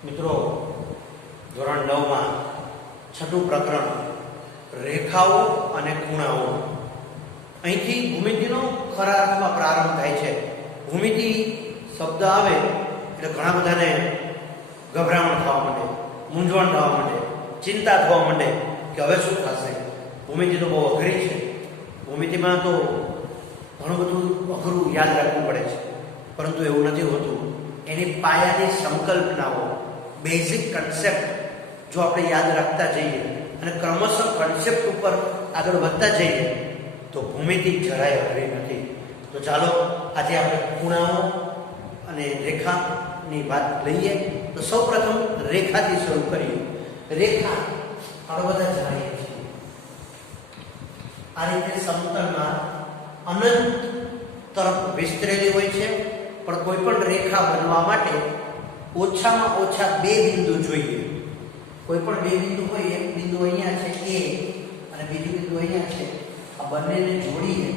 મિત્રો, ધોરણ 9માં છઠ્ઠું પ્રકરણ રેખાઓ અને ખૂણાઓ. અહીંથી ભૂમિતિનો ખરા અર્થમાં પ્રારંભ થાય છે. ભૂમિતિ શબ્દ આવે એટલે ઘણા બધાને ગભરામણ થવા માંડે, મૂંઝવણ થવા માંડે, ચિંતા થવા માંડે કે હવે શું થશે. ભૂમિતિ તો બહુ અઘરી છે. ભૂમિતિમાં તો ઘણું બધું અઘરું યાદ રાખવું પડે છે, પરંતુ એવું નથી હોતું. એની પાયાની સંકલ્પનાઓ, બેઝિક કન્સેપ્ટ જો આપણે યાદ રાખતા જઈએ અને ક્રમશઃ કન્સેપ્ટ ઉપર આગળ વધતા જઈએ તો ભૂમિતિ જરાય અઘરી નથી. તો ચાલો આજે આપણે ખૂણાઓ અને રેખાની વાત લઈએ. તો સૌ પ્રથમ રેખાથી શરૂ કરીએ. રેખા આપણે બધા જાણીએ છીએ, આ રીતે સમતલમાં અનંત તરફ વિસ્તરેલી હોય છે. પણ કોઈ પણ રેખા બનવા માટે ઓછામાં ઓછા બે બિંદુ જોઈએ. કોઈ પણ બે બિંદુ હોય, એક બિંદુ અહીંયા છે A અને બીજું બિંદુ અહીંયા છે, આ બંનેને જોડીએ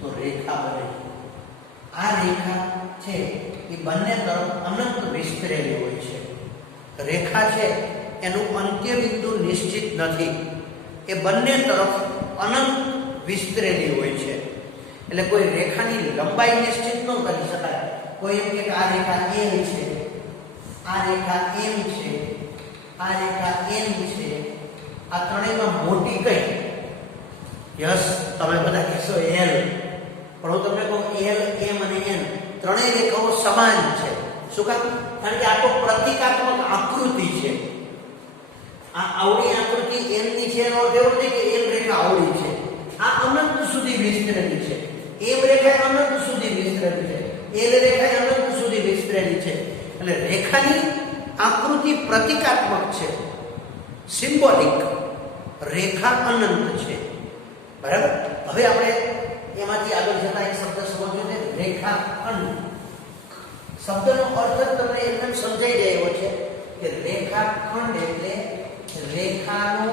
તો રેખા બને. આ રેખા છે એ બંને તરફ અનંત વિસ્તરેલી હોય છે. રેખા છે એનું અંત્ય બિંદુ નિશ્ચિત નથી, એ બંને તરફ અનંત વિસ્તરેલી હોય છે. એટલે કોઈ રેખાની લંબાઈ નિશ્ચિત ન કરી શકાય. કોઈ એમ કે આ રેખા M છે, આ રેખા M છે, આ રેખા N છે, આ ત્રણેયમાં મોટી કઈ? યસ, તમે બધા કહેશો L. પણ હું તમને કહું L, M અને N ત્રણેય રેખાઓ સમાન છે. શું કામ? કારણ કે આ તો પ્રતીકાત્મક આકૃતિ છે. આ આવડી આકૃતિ M ની છે એનો અર્થ એવો નથી કે M રેખા આવડી છે. આ અનંત સુધી વિસ્તરેલી છે. M રેખા અનંત સુધી વિસ્તરેલી છે. L રેખા અનંત સુધી વિસ્તરેલી છે. એટલે રેખાની આકૃતિ પ્રતીકાત્મક છે, સિમ્બોલિક. રેખા અનંત છે, બરાબર. હવે આપણે એમાંથી આગળ જતા એક શબ્દ સમજવો છે, રેખાખંડ. શબ્દનો અર્થ જ તમને એકદમ સમજાઈ જાય એવો છે કે રેખાખંડ એટલે રેખાનો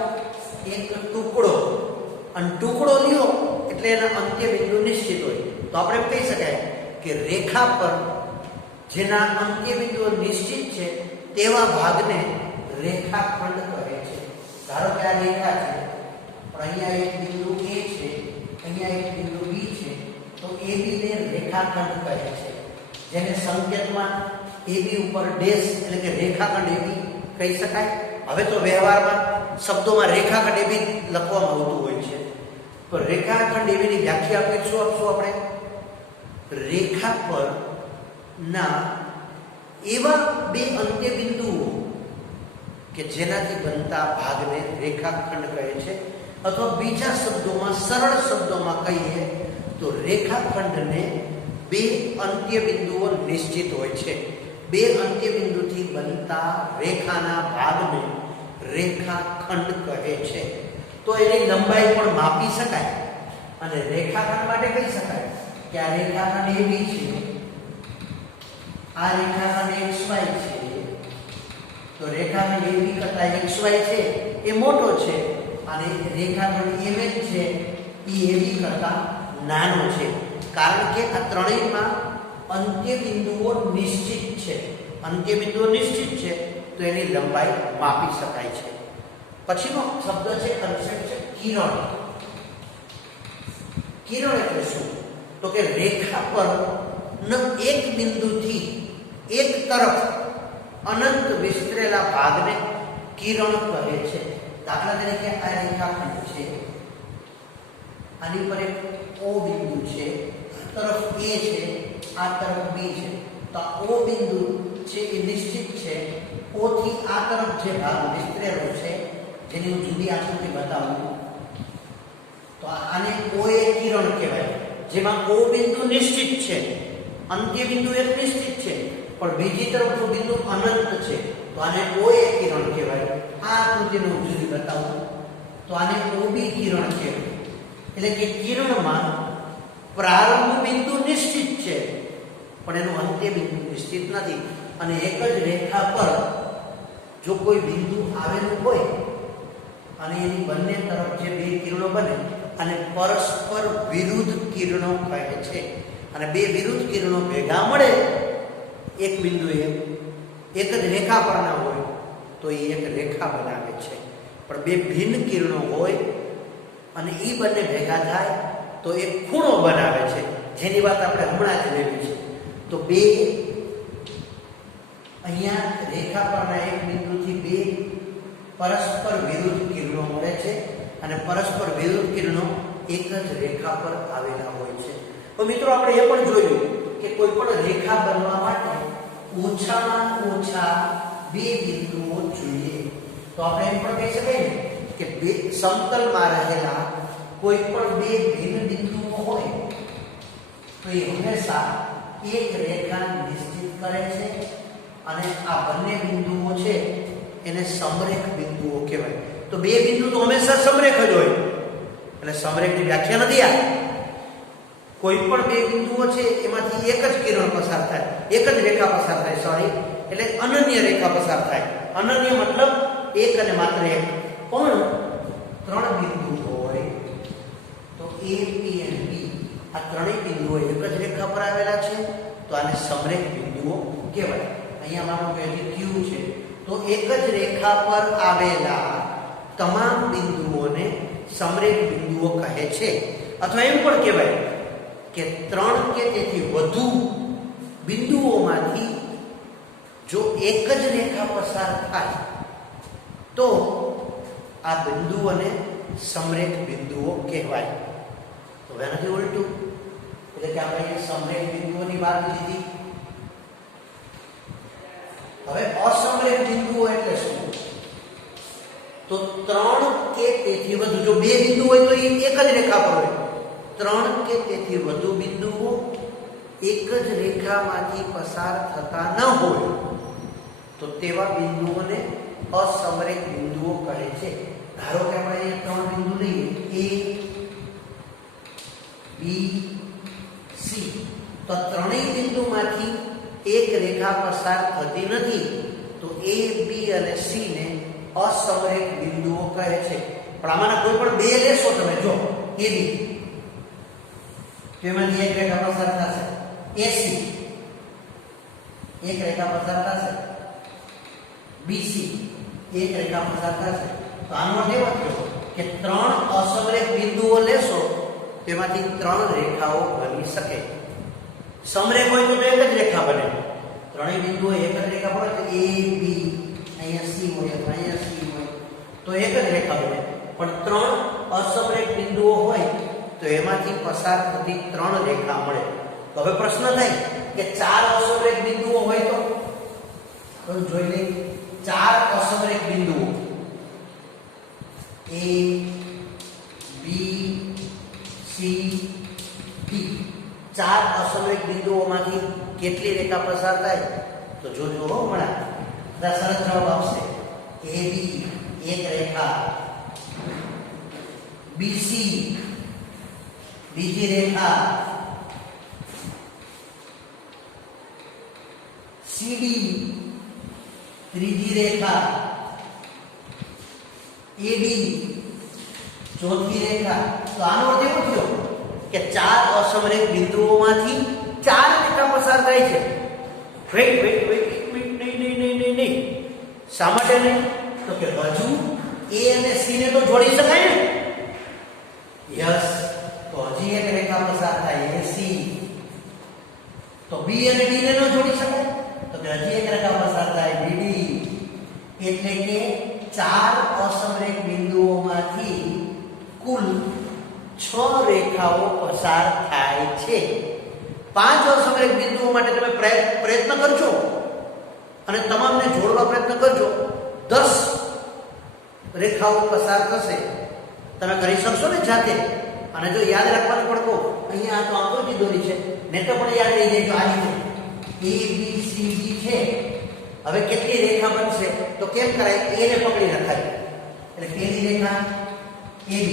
એક ટુકડો. અને ટુકડો લ્યો એટલે એના અંત્ય બિંદુ નિશ્ચિત હોય. તો આપણે એમ કહી શકાય કે રેખા પર જેના અંત્ય બિંદુઓ નિશ્ચિત છે તેવા ભાગને રેખાખંડ કહે છે. ધારો કે આ રેખા છે, પણ અહીંયા એક બિંદુ A છે, અહીંયા એક બિંદુ B છે, તો AB ને રેખાખંડ કહે છે. જેને સંકેતમાં AB ઉપર ડેશ એટલે કે રેખાખંડ AB કહી શકાય. હવે તો વ્યવહારમાં શબ્દોમાં રેખાખંડ AB લખવામાં આવતું હોય છે. તો રેખાખંડ AB ની વ્યાખ્યા આપીશું આપણે. રેખા પર ના એવા બે અંત્ય બિંદુઓ કે જેનાથી બનતા ભાગને રેખાખંડ કહે છે. અથવા બીજા શબ્દોમાં, સરળ શબ્દોમાં કહીએ તો રેખાખંડને બે અંત્ય બિંદુઓ નિશ્ચિત હોય છે. બે અંત્ય બિંદુથી બનતા રેખાના ભાગને રેખાખંડ કહે છે. તો એની લંબાઈ પણ માપી શકાય અને રેખાખંડ માટે કહી શકાય કે આ રેખાખંડ AB છે, આ રેખાખંડ XY છે. તો રેખાખંડ AB કરતા XY છે એ મોટો છે અને રેખાખંડ MN છે એ AB કરતા નાનો છે. કારણ કે આ ત્રણેયમાં અંત્ય બિંદુઓ નિશ્ચિત છે. અંત્ય બિંદુઓ નિશ્ચિત છે તો એની લંબાઈ માપી શકાય છે. પછીનો શબ્દ છે, કન્સેપ્ટ છે કિરણ. કિરણ એટલે શું? તો કે રેખા પર એક બિંદુથી એક તરફ અનંત વિસ્તરેલા ભાગને કિરણ કહે છે. દાખલા તરીકે આ રેખાખંડ છે, આની પર એક O બિંદુ છે, આ તરફ A છે, આ તરફ B છે. તો O બિંદુ છે એ નિશ્ચિત છે. O થી આ તરફ જે ભાગ વિસ્તરેલો છે, જેની હું જુદી આકૃતિ બતાવું, તો આને OA કિરણ કહેવાય. જેમાં O બિંદુ નિશ્ચિત છે, અંત્ય બિંદુ એક નિશ્ચિત છે, પણ બીજી તરફનું બિંદુ અનંત છે, તો આને OA કિરણ કહેવાય. આ આકૃતિને હું જુદી બતાવું તો આને OB કિરણ કહેવાય. એટલે કે કિરણમાં પ્રારંભ બિંદુ નિશ્ચિત છે પણ એનું અંત્ય બિંદુ નિશ્ચિત નથી. અને એક જ રેખા પર જો કોઈ બિંદુ આવેલું હોય અને એની બંને તરફ જે બે કિરણો બને અને પરસ્પર વિરુદ્ધ કિરણો કહે છે. અને બે વિરુદ્ધ કિરણો ભેગા મળે એક બિંદુએ એક જ રેખા પરના હોય તો એ એક રેખા બનાવે છે, પણ બે ભિન્ન કિરણો હોય અને એ બંને ભેગા થાય તો એક ખૂણો બનાવે છે, જેની વાત આપણે હમણાં જ લેવી છે. તો બે અહીંયા રેખા પરના એક બિંદુથી બે પરસ્પર વિરુદ્ધ કિરણો મળે છે અને પરસ્પર વિરુદ્ધ કિરણો એક જ રેખા પર આવેલા હોય છે. તો મિત્રો આપણે એ પણ જોયું કે કોઈ પણ રેખા બનવા માટે ઓછામાં ઓછા બે બિંદુઓ જોઈએ. તો આપણે એમ પણ કહી શકાય ને કે બે સમતલમાં રહેલા કોઈ પણ બે ભિન્ન બિંદુઓ હોય તો એ હંમેશા એક રેખા નિશ્ચિત કરે છે અને આ બંને બિંદુઓ છે એને સમરેખ બિંદુઓ કહેવાય. તો બે બિંદુ તો હંમેશા સમરેખ જ હોય, એટલે સમરેખની વ્યાખ્યા નથી આ. કોઈ પણ બે બિંદુઓ છે એમાંથી એક જ કિરણ પસાર થાય, એક જ રેખા પસાર થાય, સોરી, એટલે અનન્ય રેખા પસાર થાય. અનન્ય મતલબ એક અને માત્ર એક. પણ ત્રણ બિંદુ હોય તો A, P અને B આ ત્રણેય બિંદુઓ એક જ રેખા પર આવેલા છે તો આને સમરેખ બિંદુઓ કહેવાય. અહીંયા માનો કે Q છે તો એક જ રેખા પર આવેલા તમામ બિંદુઓને સમરેખ બિંદુઓ કહે છે. અથવા એમ પણ કહેવાય કે ત્રણ કે તેથી વધુ બિંદુઓમાંથી જો એક જ રેખા પસાર થાય તો આ બિંદુઓને સમરેખ બિંદુઓ કહેવાય. તો એનાથી ઉલટું એટલે કે આપણે અહીંયા સમરેખ બિંદુઓની વાત લીધી. હવે અસમરેખ બિંદુઓ એટલે શું? તો ત્રણ કે તેથી વધુ, જો બે બિંદુ હોય તો એ એક જ રેખા પર હોય, ત્રણ કે તેથી વધુ બિંદુઓ એક જ રેખામાંથી પસાર થતા ન હોય તો તેવા બિંદુઓને અસમરેખ બિંદુઓ કહે છે. ધારો કે આપણે અહીંયા ત્રણ બિંદુ લઈએ A, B, C, તો ત્રણેય બિંદુમાંથી એક રેખા પસાર થતી નથી તો A, B અને C ને અસમરેખ બિંદુઓ કહે છે. પણ આમાંના કોઈ પણ બે લેશો તમે, જો AB તો એમાંથી એક રેખા પસાર થશે, AC એક રેખા પસાર થશે, BC એક રેખા પસાર થશે. તો આનો અર્થ એવો થયો કે ત્રણ અસમરેખ બિંદુઓ લેશો તેમાંથી ત્રણ રેખાઓ બની શકે. સમરેખ હોય તો એક જ રેખા બને, ત્રણેય બિંદુઓ એક જ રેખા પર હોય તો A, B, અહીંયા C હોય, અહીંયા C હોય તો એક જ રેખા બને. પણ ત્રણ અસમરેખ બિંદુઓ હોય તો એમાંથી પસાર થતી ત્રણ રેખા મળે. તો હવે પ્રશ્ન થાય કે ચાર અસમરેખ બિંદુઓ હોય તો જોઈ લઈએ. ચાર અસમરેખ બિંદુઓ A, B, C, D, ચાર અસમરેખ બિંદુઓમાંથી કેટલી રેખા પસાર થાય? તો જોજો હમણાં સરસ જવાબ આવશે. AB એક રેખા, BC બીજી રેખા, CD ત્રીજી રેખા, AD ચોથી રેખા. તો આનો અર્થ એવો થયો કે ચાર અસમરેખ બિંદુઓમાંથી ચાર રેખા પસાર થાય છે. નહીં. શા માટે નહીં? તો કે હજુ A અને C ને તો જોડી શકાય ને. યસ, તો હજી એક રેખા પસાર થાય AC. તો B અને D ને ન જોડી શકાય તો કે હજી એક રેખા પસાર થાય BD. એટલે કે ચાર અસમરેખ બિંદુઓમાંથી કુલ 6 રેખાઓ પસાર થાય છે. 5 અસમરેખ બિંદુઓ માટે તમે પ્રયત્ન કરજો અને તમામને જોડવા પ્રયત્ન કરજો, 10 રેખાઓ પસાર થશે. તમે કરી શકશો ને જાતે? અને જો યાદ રાખવાનું પડકો અહીંયા તો આકૃતિ દોરી છે ને તો પણ યાદ રહી જાય. જો આ રીતે A, B, C, D છે. હવે કેટલી રેખા બનશે? તો કેમ કરાય? A ને પકડી રખાય એટલે પહેલી રેખા AB,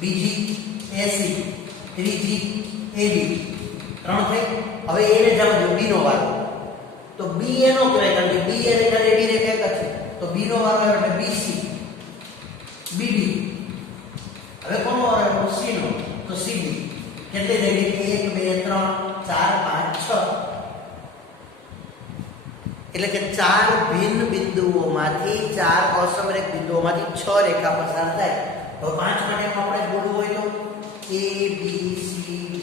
બીજી AC, ત્રીજી AB, 3 થઈ. હવે A ને જવા દો, B નો વારો. તો B એનો કહેવાય કારણ કે B અને B રેખા એક છે. તો B નો વારો આવે એટલે BC, BD. હવે કોનો વારો આવ્યો? C નો. તો CD કેટલી થઈ ગઈ? 1 2 3 4 5 6. એટલે કે 4 ભિન્ન બિંદુઓમાંથી 4 અસમરેખ બિંદુઓમાંથી 6 રેખા પસાર થાય. હવે 5 માટે આપણે બોલવું હોય તો A B C D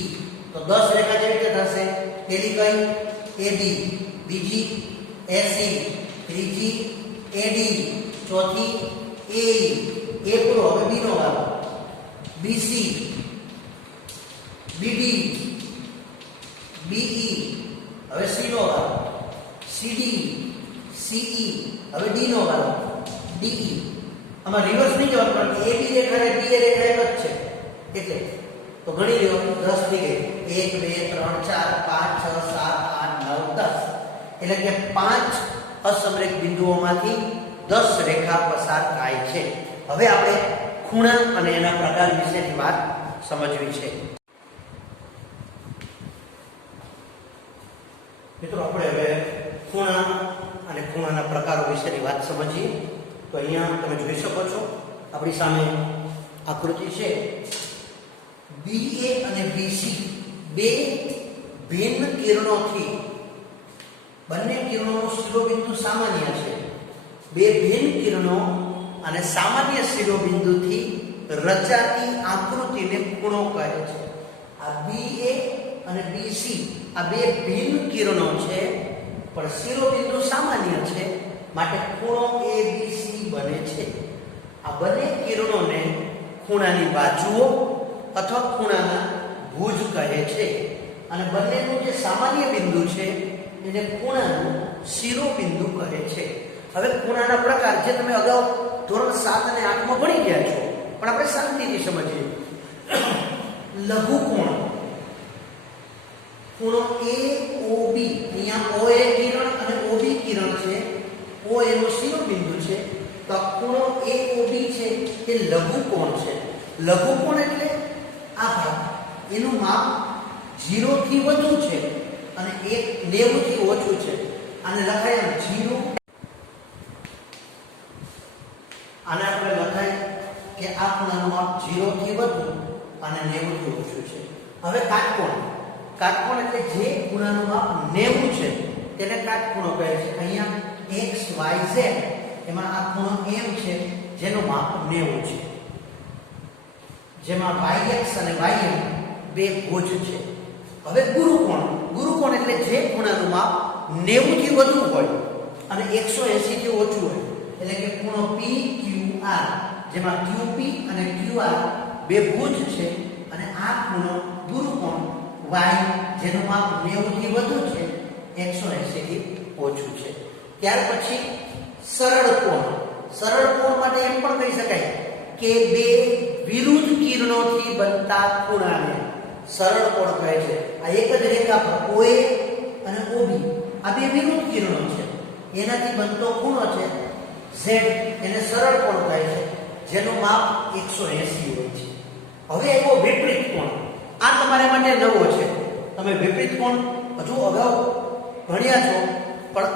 E તો 10 રેખા કેવી રીતે થશે? પહેલી કઈ AB, બીજી AC, ત્રીજી AD, ચોથી AE, A પૂરો. હવે B નો વારો BC, BD, BE, હવે C નો વારો CD, CE, હવે D નો વારો DE. આમાં રિવર્સ નહીં જવાનું કારણ કે AB રેખા અને DE રેખા એક જ છે એટલે તો ગણી લ્યો 10 થઈ ગઈ 1 2 3 4 5 6 7 8 9 10 એટલે કે 5 અસમરેખ બિંદુઓમાંથી 10 રેખા પસાર થાય છે. હવે આપણે ખૂણા અને એના પ્રકાર વિશેની વાત સમજવી છે. મિત્રો આપણે હવે ખૂણા અને ખૂણાના પ્રકારો વિશેની વાત સમજીએ. તો અહીંયા તમે જોઈ શકો છો આપણી સામે આકૃતિ છે. BA અને BC બે ભિન્ન કિરણોથી બંને કિરણોનો શિરોબિંદુ સામાન્ય છે. બે ભિન્ન કિરણો અને સામાન્ય શિરોબિંદુથી રચાતી આકૃતિને ખૂણો કહે છે. આ BA અને BC આ બે ભિન્ન કિરણો છે પણ શિરોબિંદુ સામાન્ય છે માટે ખૂણો ABC બને છે. આ બંને કિરણોને ખૂણાની બાજુઓ અથવા ખૂણાના ભુજ કહે છે અને બંનેનું જે સામાન્ય બિંદુ છે એને ખૂણાનું શિરોબિંદુ કહે છે. હવે ખૂણાના પ્રકાર જે તમે અગાઉ ધોરણ 7 અને 8 માં ભણી ગયા છો પણ આપણે શાંતિથી સમજીએ. લઘુકોણ ખૂણો AOB, અહીંયા OA કિરણ અને OB કિરણ છે. O એનો શિરોબિંદુ છે તો આ ખૂણો AOB છે તે લઘુકોણ છે. લઘુકોણ એટલે આ ભાગ એનું માપ 0 થી વધુ છે અને 90 થી ઓછું છે. આને લખાય 0. આને આપણે લખાય કે આ ખૂણાનું માપ 0 થી વધુ અને 90 થી ઓછું છે. હવે કાટકોણ. કાટકોણ એટલે જે ખૂણાનું માપ 90 છે તેને કાટખૂણો કહે છે. અહીંયા x y z એમાં આ ખૂણો M છે જેનું માપ 90 છે. જેમાં yx અને ym બે ભુજ છે. હવે ગુરુકોણ. ગુરુકોણ એટલે જે ખૂણાનું માપ 90 થી વધુ હોય અને 180 થી ઓછું હોય એટલે કે ખૂણો PQR જેમાં QP અને QR બે ભુજ છે અને આ ખૂણો ગુરુકોણ y જેનું માપ 90 થી વધુ છે 180 થી ઓછું છે. ત્યાર પછી સરળ કોણ. સરળ કોણ માટે એમ પણ કહી શકાય કે બે વિરુદ્ધ કિરણોથી બનતા ખૂણાને સરળ કોણ કહે છે. આ એક જ રેખા પર OA અને OB આ બે વિરુદ્ધ કિરણો છે એનાથી બનતો ખૂણો છે Z એને સરળ કોણ કહે છે જેનું માપ 180 હોય છે. હવે એવો વિપરીત કોણ. આ તમારા માટે નવો છે. તમે વિપરીત કોણ હજુ અગાઉ ભણ્યા છો પણ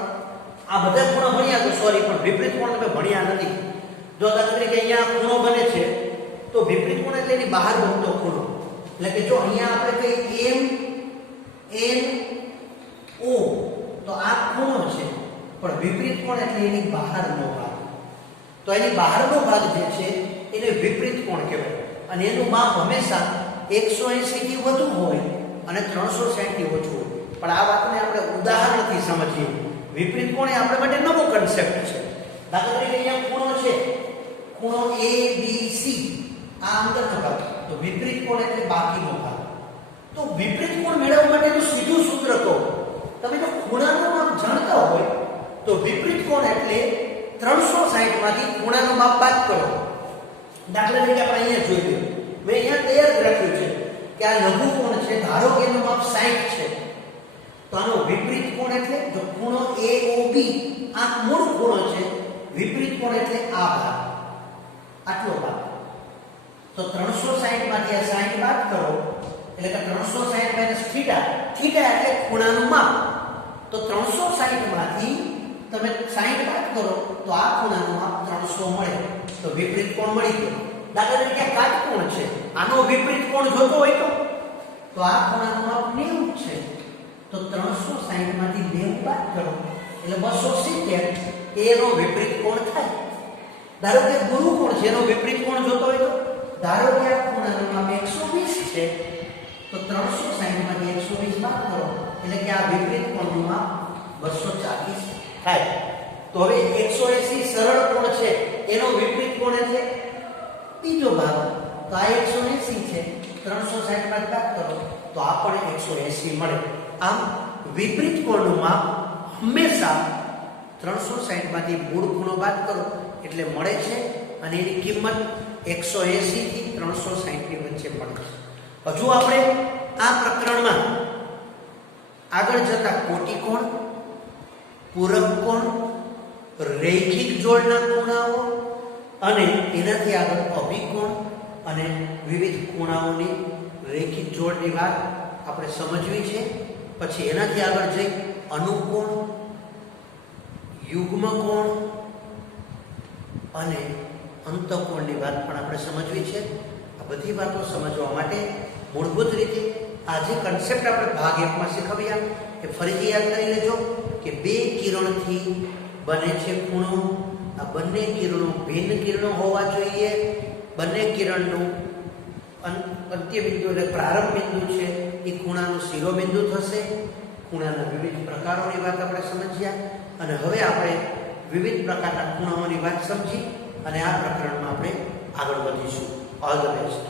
આ બધા ખૂણા ભણ્યા તો સોરી પણ વિપરીત કોણ તમે ભણ્યા નથી. જો દાખલા તરીકે અહીંયા ખૂણો બને છે તો વિપરીત કોણ એટલે એની બહાર બનતો ખૂણો. એટલે કે જો અહીંયા આપણે કઈ M N O તો આ ખૂણો છે પણ વિપરીત કોણ એટલે એની બહારનો ભાગ. તો એની બહારનો ભાગ જે છે એને વિપરીત કોણ કહેવાય અને એનું માપ હંમેશા 180 થી વધુ હોય અને 360 થી ઓછું હોય. પણ આ વાતને આપણે ઉદાહરણથી સમજીએ. વિપરીત કોણ એ આપણા માટે નવો કન્સેપ્ટ છે. દાખલા તરીકે અહીંયા ખૂણો છે ખૂણો ABC આ અંદરનો ભાગ તો વિપરીત કોણ એટલે બાકીનો ભાગ. તો વિપરીત કોણ મેળવવા માટેનું સીધું સૂત્ર કહો. તમે જો ખૂણાનું માપ જાણતા હોય તો વિપરીત કોણ એટલે 360 માંથી ખૂણાનું માપ બાદ કરો. દાખલા તરીકે આપણે અહીંયા જોઈ લઈએ. મેં અહીંયા તૈયાર રાખ્યું છે કે આ લઘુ કોણ છે. ધારો કે એનું માપ 60 છે તો આનો વિપરીત કોણ એટલે જો ખૂણો AOB આ મૂળ ખૂણો છે વિપરીત કોણ એટલે આ ભાગ આટલો ભાગ. તો 360 માંથી આ 60 બાદ કરો એટલે કે 360 માઈનસ થીટા. થીટા એટલે ખૂણાનું માપ. તો 360 માંથી તમે 60 બાદ કરો તો આ ખૂણાનું માપ 300 મળે. તો વિપરીત કોણ મળી ગયો. દાખલા તરીકે કાટકોણ છે આનો વિપરીત કોણ જોતો હોય તો આ ખૂણાનું માપ 90 છે તો 360 માંથી 90 બાદ કરો એટલે 270 એનો વિપરીત કોણ થાય. ધારો કે ગુરુ કોણ છે એનો વિપરીત કોણ જોતો હોય તો ધારો કે આ ખૂણાનું માપ 120 છે તો 360 માંથી 120 બાદ કરો એટલે કે આ વિપરીત કોણનું માપ 240 થાય. તો હવે 180 સરળ કોણ છે એનો વિપરીત કોણ છે ત્રીજો ભાગ. તો આ 180 છે 360 બાદ કરો તો આ પણ 180 મળે. આમ વિપરીત કોણનું માપ હંમેશા 360 માંથી મૂળ ખૂણો બાદ કરો એટલે મળે છે અને એની કિંમત 180 થી 360 ની વચ્ચે મળે છે. હજુ આપણે આ પ્રકરણમાં આગળ જતા કોટિકોણ, પૂરક કોણ, રૈખિક જોડના ખૂણાઓ અને એનાથી આગળ અભિકોણ અને વિવિધ ખૂણાઓની રૈખિક જોડની વાત આપણે સમજવી છે. પછી એનાથી આગળ જઈ અનુકોણ, યુગ્મ કોણ અને અંતઃકોણની વાત પણ આપણે સમજવી છે. આ બધી વાતો સમજવા માટે મૂળભૂત રીતે આ જે કન્સેપ્ટ આપણે ભાગ 1 માં શીખવ્યા એ ફરીથી યાદ કરી લેજો કે બે કિરણથી બને છે ખૂણો. આ બંને કિરણો ભિન્ન કિરણો હોવા જોઈએ. બંને કિરણનું અંત્ય બિંદુ એટલે પ્રારંભ બિંદુ છે એ ખૂણાનું શિરોબિંદુ થશે. ખૂણાના વિવિધ પ્રકારોની વાત આપણે સમજ્યા અને હવે આપણે વિવિધ પ્રકારના ખૂણાઓની વાત સમજી અને આ પ્રકરણમાં આપણે આગળ વધીશું. All the best.